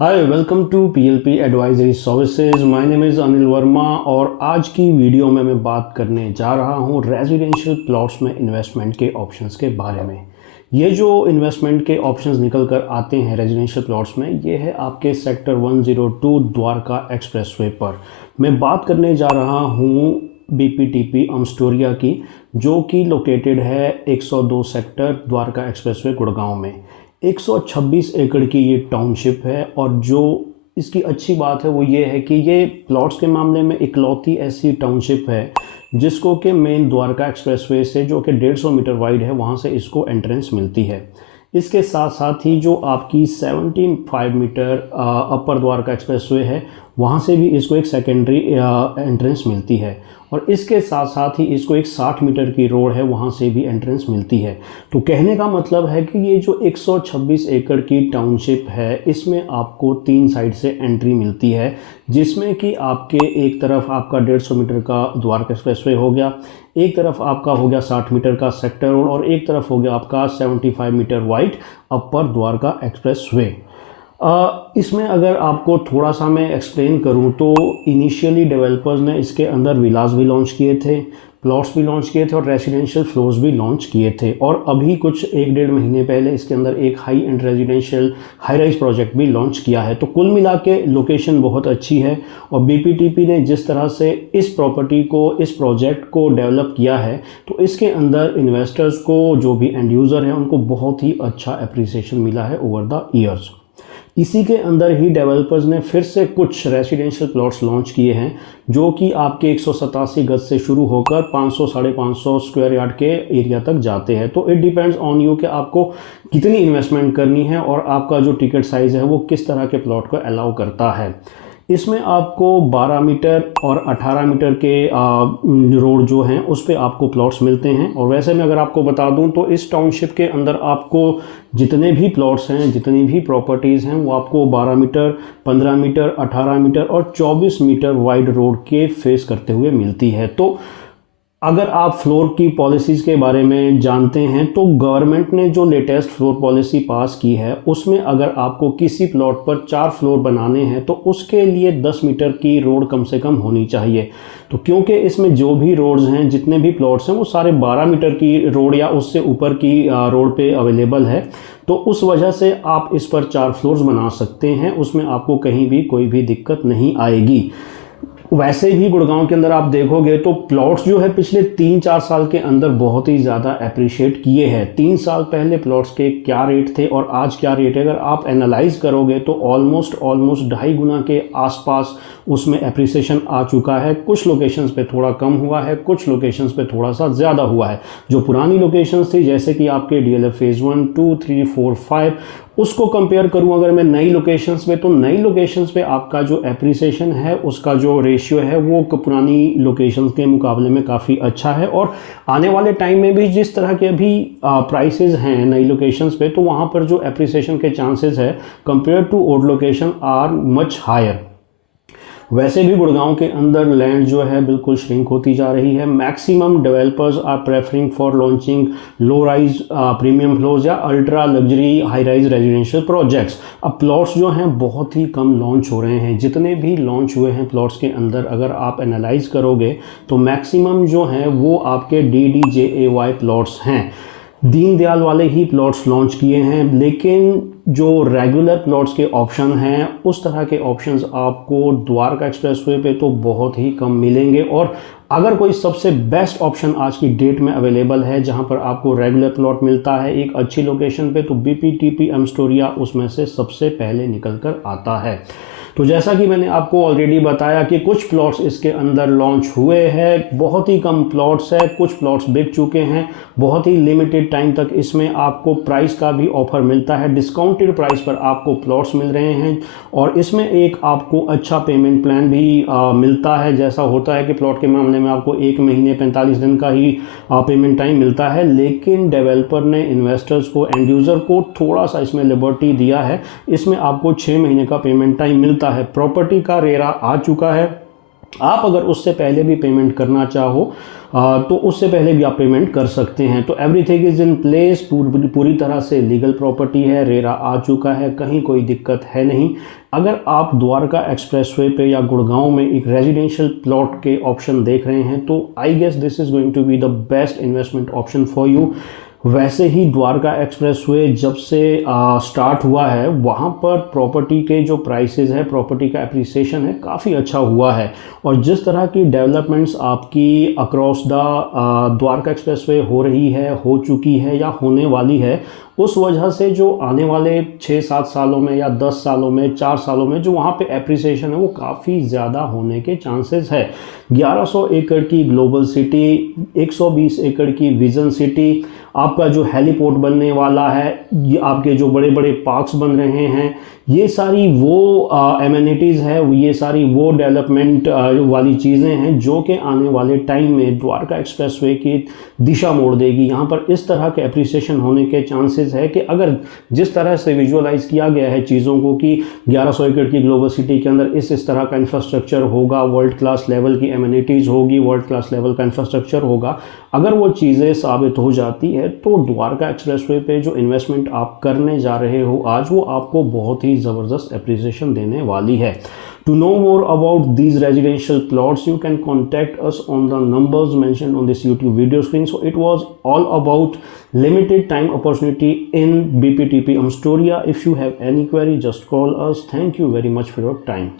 Hi welcome to PLP advisory services. My name is Anil Verma और आज की वीडियो में मैं बात करने जा रहा हूँ रेजिडेंशियल प्लॉट्स में इन्वेस्टमेंट के ऑप्शंस के बारे में। ये जो इन्वेस्टमेंट के ऑप्शंस निकल कर आते हैं रेजिडेंशियल प्लॉट्स में, ये है आपके सेक्टर 102 द्वारका एक्सप्रेसवे पर। मैं बात करने जा रहा हूँ बीपीटीपी अमस्टोरिया की, जो कि लोकेटेड है 102 सेक्टर द्वारका एक्सप्रेसवे गुड़गांव में। 126 एकड़ की ये टाउनशिप है और जो इसकी अच्छी बात है वो ये है कि ये प्लॉट्स के मामले में इकलौती ऐसी टाउनशिप है जिसको कि मेन द्वारका एक्सप्रेसवे से, जो कि 150 मीटर वाइड है, वहाँ से इसको एंट्रेंस मिलती है। इसके साथ साथ ही जो आपकी 75 मीटर अपर द्वारका एक्सप्रेसवे है, वहाँ से भी इसको एक सेकेंडरी एंट्रेंस मिलती है। और इसके साथ साथ ही इसको एक 60 मीटर की रोड है, वहाँ से भी एंट्रेंस मिलती है। तो कहने का मतलब है कि ये जो 126 एकड़ की टाउनशिप है, इसमें आपको 3 साइड से एंट्री मिलती है, जिसमें कि आपके एक तरफ आपका 150 मीटर का द्वारका एक्सप्रेसवे हो गया, एक तरफ आपका हो गया 60 मीटर का सेक्टर रोड और एक तरफ हो गया आपका 75 मीटर वाइड अपर द्वारका एक्सप्रेसवे। इसमें अगर आपको थोड़ा सा मैं एक्सप्लेन करूं तो इनिशियली डेवलपर्स ने इसके अंदर विलास भी लॉन्च किए थे, प्लॉट्स भी लॉन्च किए थे और रेजिडेंशियल फ्लोर्स भी लॉन्च किए थे। और अभी कुछ 1-1.5 महीने पहले इसके अंदर एक high and residential high rise project भी लॉन्च किया है। तो कुल मिला के लोकेशन बहुत अच्छी है और बीपीटीपी ने जिस तरह से इस प्रॉपर्टी को, इस प्रोजेक्ट को डेवलप किया है, तो इसके अंदर इन्वेस्टर्स को, जो भी एंड यूज़र हैं, उनको बहुत ही अच्छा अप्रिसिएशन मिला है ओवर द ईयर्स। इसी के अंदर ही डेवलपर्स ने फिर से कुछ रेजिडेंशियल प्लॉट्स लॉन्च किए हैं, जो कि आपके 187 गज से शुरू होकर 500-550 स्क्वायर यार्ड के एरिया तक जाते हैं। तो इट डिपेंड्स ऑन यू कि आपको कितनी इन्वेस्टमेंट करनी है और आपका जो टिकट साइज़ है वो किस तरह के प्लॉट को अलाउ करता है। इसमें आपको 12 मीटर और 18 मीटर के रोड जो हैं उस पे आपको प्लॉट्स मिलते हैं। और वैसे मैं अगर आपको बता दूं तो इस टाउनशिप के अंदर आपको जितने भी प्लॉट्स हैं, जितनी भी प्रॉपर्टीज़ हैं, वो आपको 12 मीटर, 15 मीटर, 18 मीटर और 24 मीटर वाइड रोड के फेस करते हुए मिलती है। तो अगर आप फ्लोर की पॉलिसीज़ के बारे में जानते हैं तो गवर्नमेंट ने जो लेटेस्ट फ्लोर पॉलिसी पास की है, उसमें अगर आपको किसी प्लॉट पर 4 फ्लोर बनाने हैं तो उसके लिए 10 मीटर की रोड कम से कम होनी चाहिए। तो क्योंकि इसमें जो भी रोड्स हैं, जितने भी प्लॉट्स हैं, वो सारे 12 मीटर की रोड या उससे ऊपर की रोड पे अवेलेबल है, तो उस वजह से आप इस पर 4 फ्लोर्स बना सकते हैं। उसमें आपको कहीं भी कोई भी दिक्कत नहीं आएगी। वैसे भी गुड़गांव के अंदर आप देखोगे तो प्लॉट्स जो है पिछले 3-4 साल के अंदर बहुत ही ज़्यादा अप्रिशिएट किए हैं। 3 साल पहले प्लॉट्स के क्या रेट थे और आज क्या रेट है, अगर आप एनालाइज करोगे तो ऑलमोस्ट 2.5 गुना के आसपास उसमें अप्रिसिएशन आ चुका है। कुछ लोकेशंस पे थोड़ा कम हुआ है, कुछ लोकेशंस पे थोड़ा सा ज़्यादा हुआ है। जो पुरानी लोकेशंस थी, जैसे कि आपके डीएलएफ फेज़ 1, 2, 3, 4, 5, उसको कंपेयर करूं अगर मैं नई लोकेशंस पे, तो नई लोकेशंस पे आपका जो एप्रिसिएशन है, उसका जो रेशियो है, वो पुरानी लोकेशंस के मुकाबले में काफ़ी अच्छा है। और आने वाले टाइम में भी जिस तरह के अभी प्राइसेस हैं नई लोकेशंस पे, तो वहाँ पर जो एप्रिसिएशन के चांसेस है compare to old location are much higher. वैसे भी गुड़गांव के अंदर लैंड जो है बिल्कुल श्रिंक होती जा रही है। Maximum developers are preferring for launching low rise premium floors या ultra luxury high rise residential projects. अब प्लॉट्स जो हैं बहुत ही कम लॉन्च हो रहे हैं। जितने भी लॉन्च हुए हैं प्लॉट्स के अंदर, अगर आप एनालाइज करोगे तो मैक्सिमम जो हैं वो आपके DDJAY प्लॉट्स हैं, दीनदयाल वाले ही प्लॉट्स लॉन्च किए हैं। लेकिन जो रेगुलर प्लॉट्स के ऑप्शन हैं, उस तरह के ऑप्शंस आपको द्वारका एक्सप्रेसवे पे तो बहुत ही कम मिलेंगे। और अगर कोई सबसे बेस्ट ऑप्शन आज की डेट में अवेलेबल है जहां पर आपको रेगुलर प्लॉट मिलता है एक अच्छी लोकेशन पे, तो बीपीटीपी अमस्टोरिया उसमें से सबसे पहले निकल कर आता है। तो जैसा कि मैंने आपको ऑलरेडी बताया कि कुछ प्लॉट्स इसके अंदर लॉन्च हुए हैं, बहुत ही कम प्लॉट्स है, कुछ प्लॉट्स बिक चुके हैं। बहुत ही लिमिटेड टाइम तक इसमें आपको प्राइस का भी ऑफर मिलता है, डिस्काउंटेड प्राइस पर आपको प्लॉट्स मिल रहे हैं। और इसमें एक आपको अच्छा पेमेंट प्लान भी मिलता है। जैसा होता है कि प्लॉट के मामले में आपको 1 महीने 45 दिन का ही पेमेंट टाइम मिलता है, लेकिन डेवलपर ने इन्वेस्टर्स को, एंड यूज़र को थोड़ा सा इसमें लिबर्टी दिया है। इसमें आपको 6 महीने का पेमेंट टाइम मिलता है। प्रॉपर्टी का रेरा आ चुका है, आप अगर उससे पहले भी पेमेंट करना चाहो तो उससे पहले भी आप पेमेंट कर सकते हैं। तो एवरीथिंग इज़ इन प्लेस, पूरी तरह से लीगल प्रॉपर्टी है, रेरा आ चुका है, कहीं कोई दिक्कत है नहीं। अगर आप द्वारका एक्सप्रेसवे पे या गुड़गांव में एक रेजिडेंशियल प्लॉट के ऑप्शन देख रहे हैं तो I guess this is going to be the best investment option for you. वैसे ही द्वारका एक्सप्रेसवे जब से स्टार्ट हुआ है वहाँ पर प्रॉपर्टी के जो प्राइसेस है, प्रॉपर्टी का एप्रिसिएशन है, काफ़ी अच्छा हुआ है। और जिस तरह की डेवलपमेंट्स आपकी अक्रॉस द द्वारका एक्सप्रेसवे हो रही है, हो चुकी है या होने वाली है, उस वजह से जो आने वाले 6-7 सालों में या 10 सालों में, 4 सालों में जो वहाँ पे एप्रिसिएशन है वो काफ़ी ज़्यादा होने के चांसेस है। 1100 एकड़ की ग्लोबल सिटी, 120 एकड़ की विजन सिटी, आपका जो हेलीपोर्ट बनने वाला है, ये आपके जो बड़े बड़े पार्क्स बन रहे हैं, ये सारी वो एमेनिटीज़ है, ये सारी वो डेवलपमेंट वाली चीज़ें हैं जो कि आने वाले टाइम में द्वारका एक्सप्रेसवे की दिशा मोड़ देगी। यहाँ पर इस तरह के एप्रिसिएशन होने के चांसेस है कि अगर जिस तरह से विजुअलाइज किया गया है चीज़ों को कि 1100 एकड़ की ग्लोबल सिटी के अंदर इस तरह का इंफ्रास्ट्रक्चर होगा, वर्ल्ड क्लास लेवल की एमेनिटीज़ होगी, वर्ल्ड क्लास लेवल का इंफ्रास्ट्रक्चर होगा, अगर वो चीज़ें साबित हो जाती है तो द्वारका एक्सप्रेसवे पे जो इन्वेस्टमेंट आप करने जा रहे हो आज, वो आपको बहुत ही ज़बरदस्त एप्रिसिएशन देने वाली है। To know more about these residential plots, you can contact us on the numbers mentioned on this YouTube video screen. So it was all about limited time opportunity in BPTP Astoria. If you have any query, just call us. Thank you very much for your time.